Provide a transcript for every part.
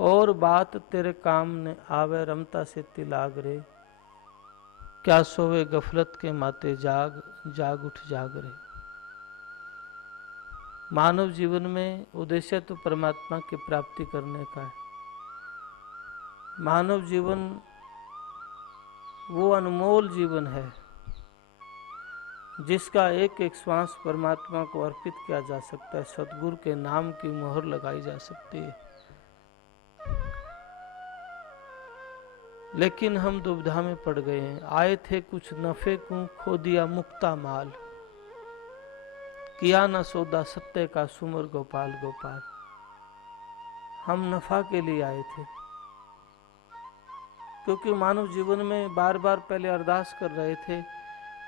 और बात तेरे काम ने आवे रमता से तिलाग रे। क्या सोवे गफलत के माते जाग जाग उठ जाग रे। मानव जीवन में उद्देश्य तो परमात्मा की प्राप्ति करने का है। मानव जीवन वो अनमोल जीवन है जिसका एक एक श्वास परमात्मा को अर्पित किया जा सकता है। सतगुरु के नाम की मोहर लगाई जा सकती है। लेकिन हम दुविधा में पड़ गए हैं। आए थे कुछ नफे को, खो दिया मुक्ता माल। किया न सौदा सत्य का, सुमर गोपाल गोपाल। हम नफा के लिए आए थे, क्योंकि मानव जीवन में बार बार पहले अरदास कर रहे थे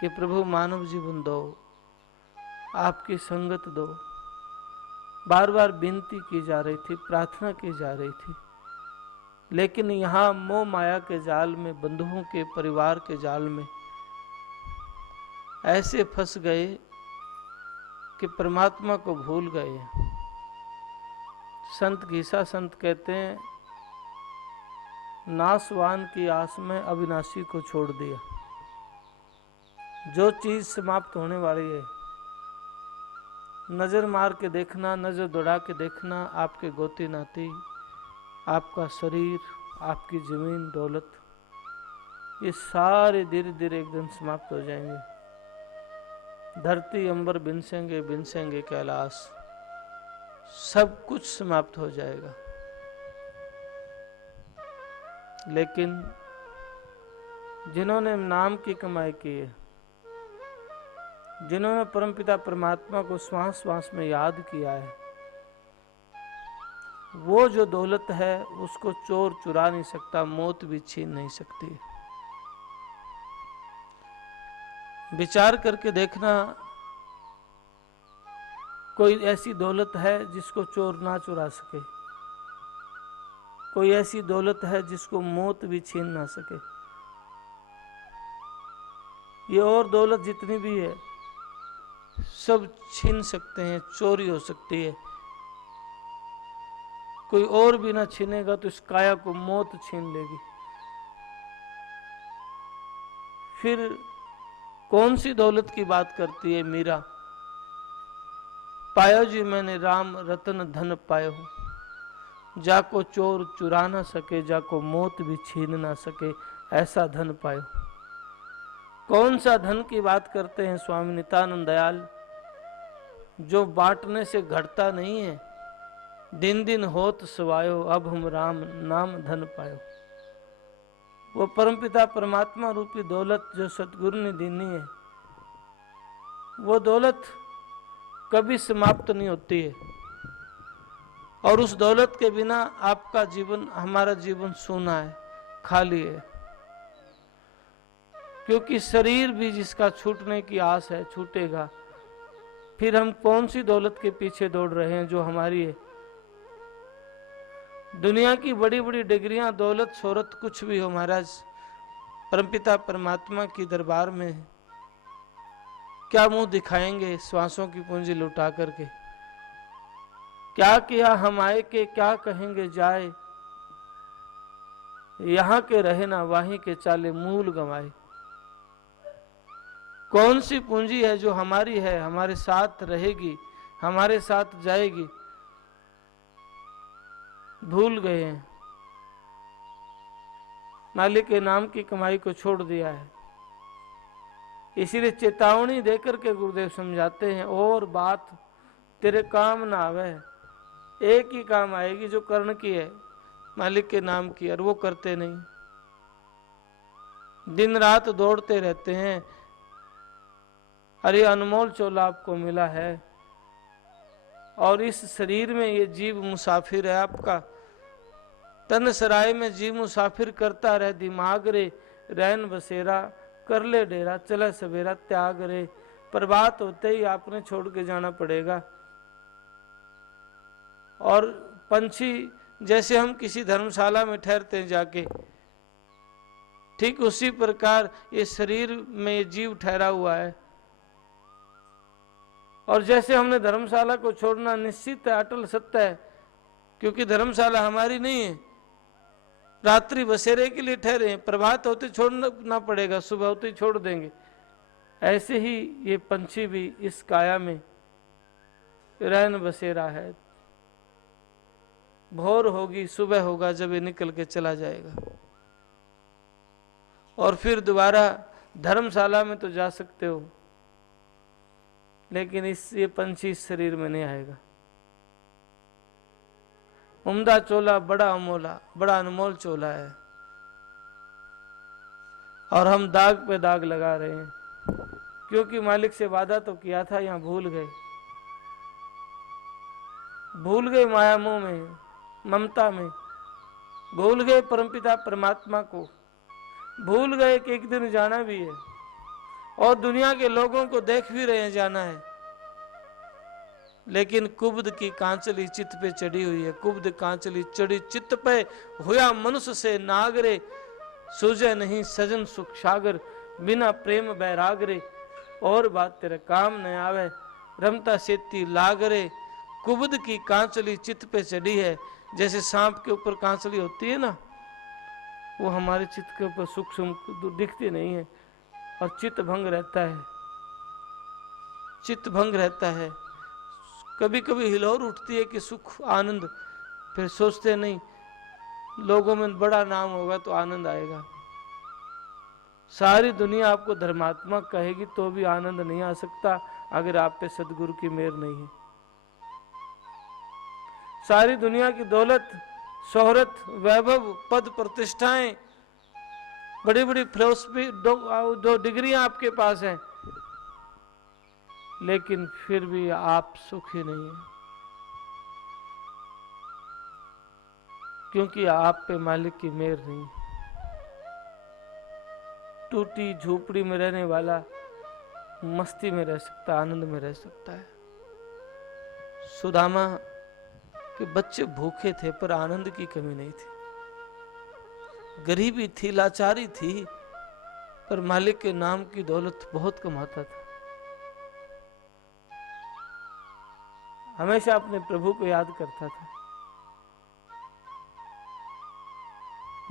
कि प्रभु मानव जीवन दो, आपकी संगत दो। बार बार विनती की जा रही थी, प्रार्थना की जा रही थी। लेकिन यहाँ मोह माया के जाल में, बंधुओं के परिवार के जाल में ऐसे फंस गए कि परमात्मा को भूल गए। संत घीसा संत कहते हैं, नासवान की आस में अविनाशी को छोड़ दिया। जो चीज समाप्त होने वाली है, नजर मार के देखना, नजर दौड़ा के देखना, आपके गोती नाती, आपका शरीर, आपकी जमीन दौलत, ये सारे धीरे धीरे एक दिन समाप्त हो जाएंगे। धरती अंबर बिनसेंगे, बिनसेंगे कैलाश, सब कुछ समाप्त हो जाएगा। लेकिन जिन्होंने नाम की कमाई की है, जिन्होंने परमपिता परमात्मा को श्वास श्वास में याद किया है, वो जो दौलत है उसको चोर चुरा नहीं सकता, मौत भी छीन नहीं सकती। विचार करके देखना, कोई ऐसी दौलत है जिसको चोर ना चुरा सके? कोई ऐसी दौलत है जिसको मौत भी छीन ना सके? ये और दौलत जितनी भी है सब छीन सकते हैं, चोरी हो सकती है। कोई और भी ना छीनेगा तो इस काया को मौत छीन लेगी। फिर कौन सी दौलत की बात करती है मीरा? पायो जी मैंने राम रतन धन पायो, जाको चोर चुरा ना सके, जाको मौत भी छीन ना सके, ऐसा धन पायो। कौन सा धन की बात करते हैं स्वामी नित्यानंद दयाल, जो बांटने से घटता नहीं है। दिन दिन होत सवायो, अब हम राम नाम धन पायो। वो परमपिता परमात्मा रूपी दौलत जो सतगुरु ने दीनी है, वो दौलत कभी समाप्त नहीं होती है। और उस दौलत के बिना आपका जीवन, हमारा जीवन सूना है, खाली है। क्योंकि शरीर भी जिसका छूटने की आस है, छूटेगा। फिर हम कौन सी दौलत के पीछे दौड़ रहे हैं जो हमारी है? दुनिया की बड़ी बड़ी डिग्रियां, दौलत, शोहरत, कुछ भी हो महाराज, परमपिता परमात्मा की दरबार में क्या मुंह दिखाएंगे श्वासों की पूंजी लुटा करके? क्या किया हम आए के, क्या कहेंगे जाए, यहां के रहे ना वाहीं के चाले मूल गंवाए। कौन सी पूंजी है जो हमारी है, हमारे साथ रहेगी, हमारे साथ जाएगी? भूल गए हैं। मालिक के नाम की कमाई को छोड़ दिया है। इसीलिए चेतावनी देकर के गुरुदेव समझाते हैं, और बात तेरे काम ना आवे। एक ही काम आएगी जो कर्ण की है, मालिक के नाम की, और वो करते नहीं। दिन रात दौड़ते रहते हैं। अरे अनमोल चोला आपको मिला है, और इस शरीर में ये जीव मुसाफिर है आपका। तन सराय में जीव मुसाफिर करता रहे, दिमाग रे रैन बसेरा, कर ले डेरा चले सवेरा त्याग रे। प्रभात होते ही आपने छोड़ के जाना पड़ेगा। और पंछी जैसे हम किसी धर्मशाला में ठहरते हैं जाके, ठीक उसी प्रकार ये शरीर में ये जीव ठहरा हुआ है। और जैसे हमने धर्मशाला को छोड़ना निश्चित है, अटल सत्य है, क्योंकि धर्मशाला हमारी नहीं है, रात्रि बसेरे के लिए ठहरे हैं, प्रभात होते छोड़ना पड़ेगा, सुबह होते ही छोड़ देंगे। ऐसे ही ये पंछी भी इस काया में रैन बसेरा है। भोर होगी, सुबह होगा जब ये निकल के चला जाएगा, और फिर दोबारा धर्मशाला में तो जा सकते हो, लेकिन ये पंछी इस शरीर में नहीं आएगा। उम्दा चोला बड़ा अनमोल चोला है, और हम दाग पे दाग लगा रहे हैं, क्योंकि मालिक से वादा तो किया था, यहां भूल गए माया मोह में, ममता में, भूल गए परमपिता परमात्मा को, भूल गए कि एक दिन जाना भी है, और दुनिया के लोगों को देख भी रहे हैं जाना है, लेकिन कुब्द की कांचली चित्त पे चढ़ी हुई है। कुब्द कांचली चढ़ी चित्त पे हुआ मनुष्य से नागरे, सूझे नहीं सजन सुख सागर, बिना प्रेम बैरागरे, और बात तेरे काम न आवे, रमता सेती लागरे। कुब्द की कांचली चित्त पे चढ़ी है, जैसे सांप के ऊपर कांचली होती है ना, वो हमारे चित्त के ऊपर सूक्ष्म दिखती नहीं है, और चित्त भंग रहता है। कभी कभी हिलोर उठती है कि सुख आनंद, फिर सोचते नहीं लोगों में बड़ा नाम होगा तो आनंद आएगा। सारी दुनिया आपको धर्मात्मा कहेगी तो भी आनंद नहीं आ सकता अगर आप पे सदगुरु की मेहर नहीं है। सारी दुनिया की दौलत, शोहरत, वैभव, पद प्रतिष्ठाएं, बड़ी बड़ी फिलोसफी, दो डिग्रियां आपके पास हैं, लेकिन फिर भी आप सुखी नहीं है, क्योंकि आप पे मालिक की मेहर नहीं। टूटी झोपड़ी में रहने वाला मस्ती में रह सकता, आनंद में रह सकता है। सुदामा के बच्चे भूखे थे पर आनंद की कमी नहीं थी, गरीबी थी, लाचारी थी, पर मालिक के नाम की दौलत बहुत कमाता था। हमेशा अपने प्रभु को याद करता था।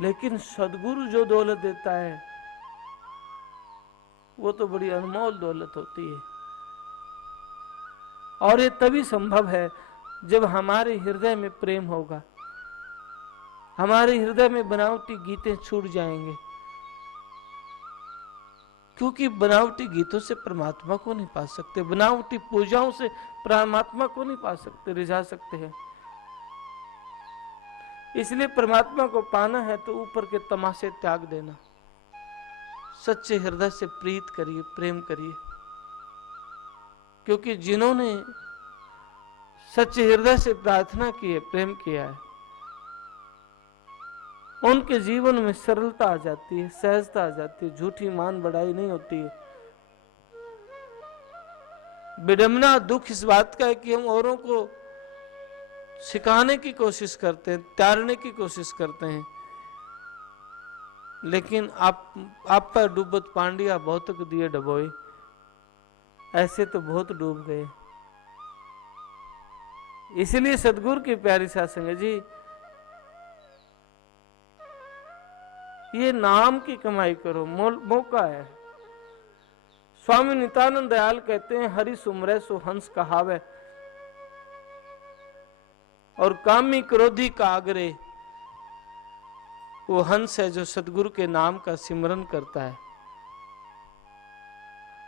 लेकिन सदगुरु जो दौलत देता है वो तो बड़ी अनमोल दौलत होती है, और ये तभी संभव है जब हमारे हृदय में प्रेम होगा, हमारे हृदय में बनावटी गीतें छूट जाएंगे, क्योंकि बनावटी गीतों से परमात्मा को नहीं पा सकते, बनावटी पूजाओं से परमात्मा को नहीं पा सकते, रिझा सकते हैं। इसलिए परमात्मा को पाना है तो ऊपर के तमाशे त्याग देना, सच्चे हृदय से प्रीत करिए, प्रेम करिए, क्योंकि जिन्होंने सच्चे हृदय से प्रार्थना की है, प्रेम किया है, उनके जीवन में सरलता आ जाती है, सहजता आ जाती है, झूठी मान बढ़ाई नहीं होती है। विडंबना, दुख इस बात का है कि हम औरों को सिखाने की कोशिश करते हैं, त्यारने की कोशिश करते हैं, लेकिन आप पर डूबत पांडिया बहुतक दिए डबोए, ऐसे तो बहुत डूब गए। इसलिए सदगुरु की प्यारी साध संगत जी, ये नाम की कमाई करो, मौका है। स्वामी नित्यानंद दयाल कहते हैं, हरि सुमरै सो हंस कहावे, और कामी क्रोधी का आगरे। वो हंस है जो सदगुरु के नाम का सिमरन करता है,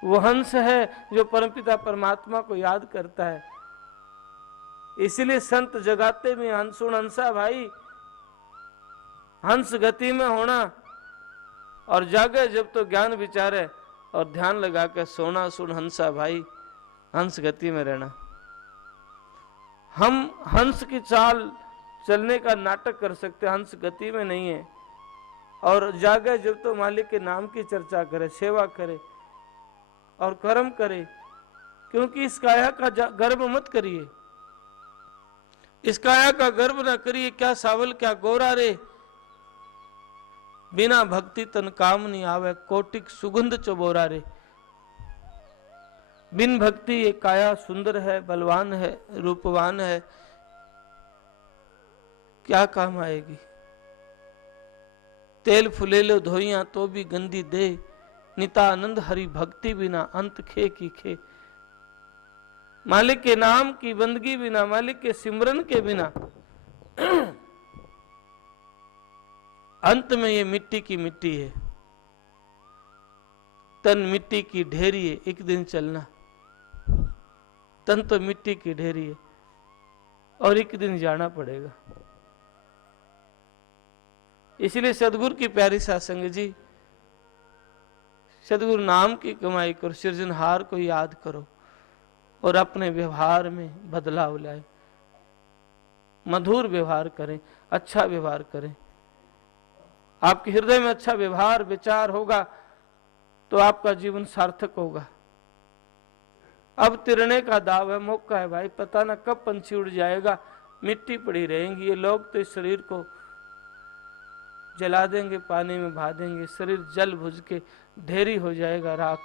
वो हंस है जो परमपिता परमात्मा को याद करता है। इसलिए संत जगाते में हंसुण हंसा भाई, हंस गति में होना, और जागे जब तो ज्ञान विचारे, और ध्यान लगा कर सोना, सुन हंसा भाई, हंस गति में रहना। हम हंस की चाल चलने का नाटक कर सकते, हंस गति में नहीं है। और जागे जब तो मालिक के नाम की चर्चा करे, सेवा करे और कर्म करे, क्योंकि इस काया का गर्व मत करिए, इस काया का गर्व ना करिए। क्या सावल क्या गोरा रे, बिना भक्ति तन काम नहीं आवे, कोटिक सुगंध चबोरा रे। बिन भक्ति ये काया सुंदर है, बलवान है, रूपवान है, क्या काम आएगी। तेल फुले लो धोइयां तो भी गंदी दे, नितानंद हरि भक्ति बिना अंत खे की खे। मालिक के नाम की बंदगी बिना, मालिक के सिमरन के बिना अंत में ये मिट्टी की मिट्टी है, तन मिट्टी की ढेरी है, एक दिन चलना। तन तो मिट्टी की ढेरी है और एक दिन जाना पड़ेगा। इसलिए सदगुरु की प्यारी सत्संग जी, सदगुरु नाम की कमाई करो, सृजनहार को याद करो और अपने व्यवहार में बदलाव लाए। मधुर व्यवहार करें, अच्छा व्यवहार करें। आपके हृदय में अच्छा व्यवहार विचार होगा तो आपका जीवन सार्थक होगा। अब तिरने का दाव है, मौका है भाई, पता ना कब पंछी उड़ जाएगा, मिट्टी पड़ी रहेंगी। ये लोग तो इस शरीर को जला देंगे, पानी में बहा देंगे, शरीर जल भुज के ढेरी हो जाएगा, राख,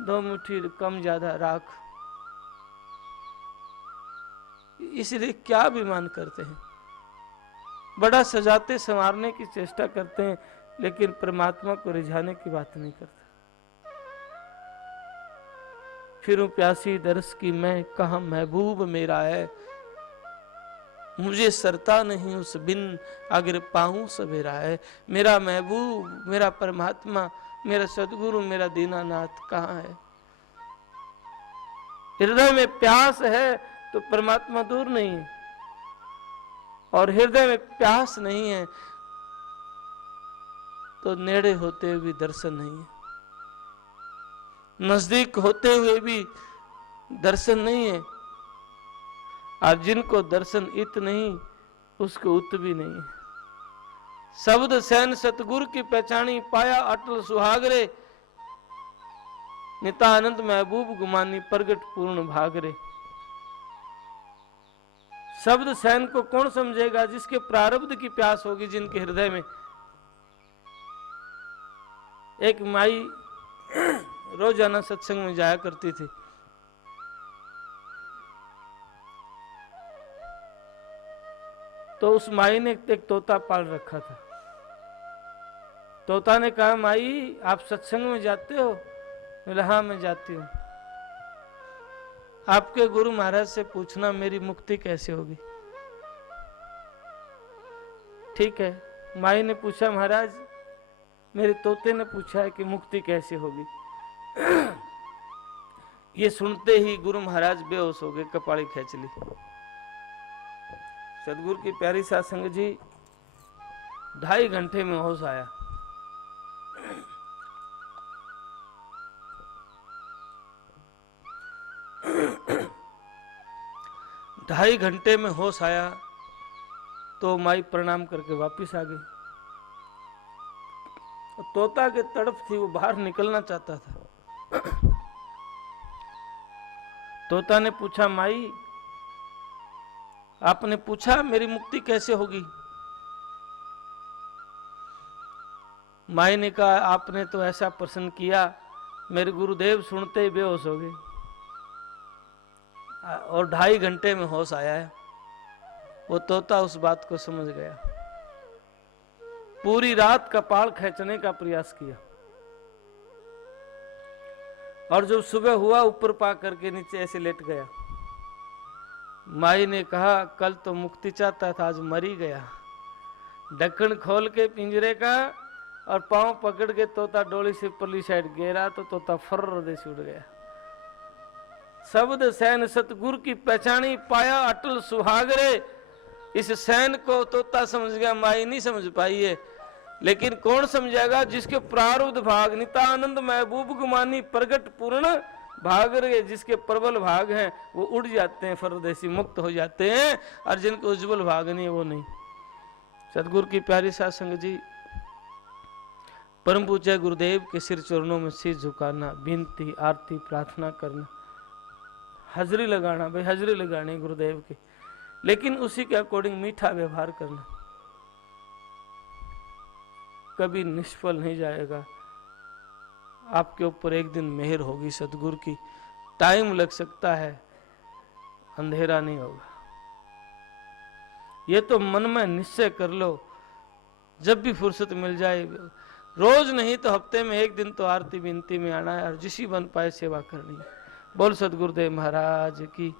2 मुट्ठी कम ज्यादा राख। इसलिए क्या अभिमान करते हैं, बड़ा सजाते संवारने की चेष्टा करते हैं, लेकिन परमात्मा को रिझाने की बात नहीं करते। फिरूं प्यासी दरस की मैं, कहाँ महबूब मेरा है, मुझे सरता नहीं उस बिन, अगर पाऊं सवेरा है। मेरा महबूब, मेरा परमात्मा, मेरा सदगुरु, मेरा दीनानाथ कहाँ है। हृदय में प्यास है तो परमात्मा दूर नहीं है, और हृदय में प्यास नहीं है तो नेड़े होते हुए भी दर्शन नहीं है, नजदीक होते हुए भी दर्शन नहीं है। और जिनको दर्शन इत नहीं, उसको उत भी नहीं है। शब्द सैन सतगुरु की पहचानी, पाया अटल सुहागरे, नितानंद महबूब गुमानी, प्रगट पूर्ण भागरे। शब्द सैन को कौन समझेगा, जिसके प्रारब्ध की प्यास होगी, जिनके हृदय में। एक माई रोजाना सत्संग में जाया करती थी, तो उस माई ने एक तोता पाल रखा था। तोता ने कहा, माई आप सत्संग में जाते हो? बोले हाँ मैं जाती हूँ। आपके गुरु महाराज से पूछना मेरी मुक्ति कैसे होगी। ठीक है, माई ने पूछा, महाराज मेरे तोते ने पूछा है कि मुक्ति कैसे होगी। ये सुनते ही गुरु महाराज बेहोश हो गए, कपाड़ी खींच ली। सदगुरु की प्यारी सत्संग जी, 2.5 घंटे में होश आया। ढाई घंटे में होश आया तो माई प्रणाम करके वापिस आ गई। तोता के तड़प थी, वो बाहर निकलना चाहता था। तोता ने पूछा, माई आपने पूछा मेरी मुक्ति कैसे होगी? माई ने कहा, आपने तो ऐसा प्रश्न किया, मेरे गुरुदेव सुनते ही बेहोश हो गए, और 2.5 घंटे में होश आया है। वो तोता उस बात को समझ गया। पूरी रात कपाल खींचने का प्रयास किया, और जब सुबह हुआ ऊपर पा करके नीचे ऐसे लेट गया। माई ने कहा, कल तो मुक्ति चाहता था, आज मर ही गया। ढक्कन खोल के पिंजरे का और पांव पकड़ के तोता डोली से परली साइड गिरा तो तोता फर्र दे उड़ गया। शब्द सैन सतगुरु की पहचानी, पाया अटल सुहागरे। इस सैन को तोता समझ गया, माई नहीं समझ पाई है। लेकिन कौन समझेगा? जिसके प्रारब्ध भाग, नितानंद महबूब गुमानी, प्रगट पूर्ण भाग रहे, जिसके प्रबल भाग हैं वो उड़ जाते हैं, फरदेसी मुक्त हो जाते हैं, और जिनके उज्जवल भाग नहीं वो नहीं। सदगुरु की प्यारी सत्संग जी, परम पूज्य गुरुदेव के सिर चरणों में सिर झुकाना, विनती आरती प्रार्थना करना, हाजरी लगाना, भाई हाजरी लगानी गुरुदेव की, लेकिन उसी के अकॉर्डिंग मीठा व्यवहार करना, कभी निष्फल नहीं जाएगा। आपके ऊपर एक दिन मेहर होगी सदगुरु की। टाइम लग सकता है, अंधेरा नहीं होगा। ये तो मन में निश्चय कर लो, जब भी फुर्सत मिल जाए, रोज नहीं तो हफ्ते में एक दिन तो आरती विनती में आना है और जिसी बन पाए सेवा करनी है। बोल सदगुरुदेव महाराज की।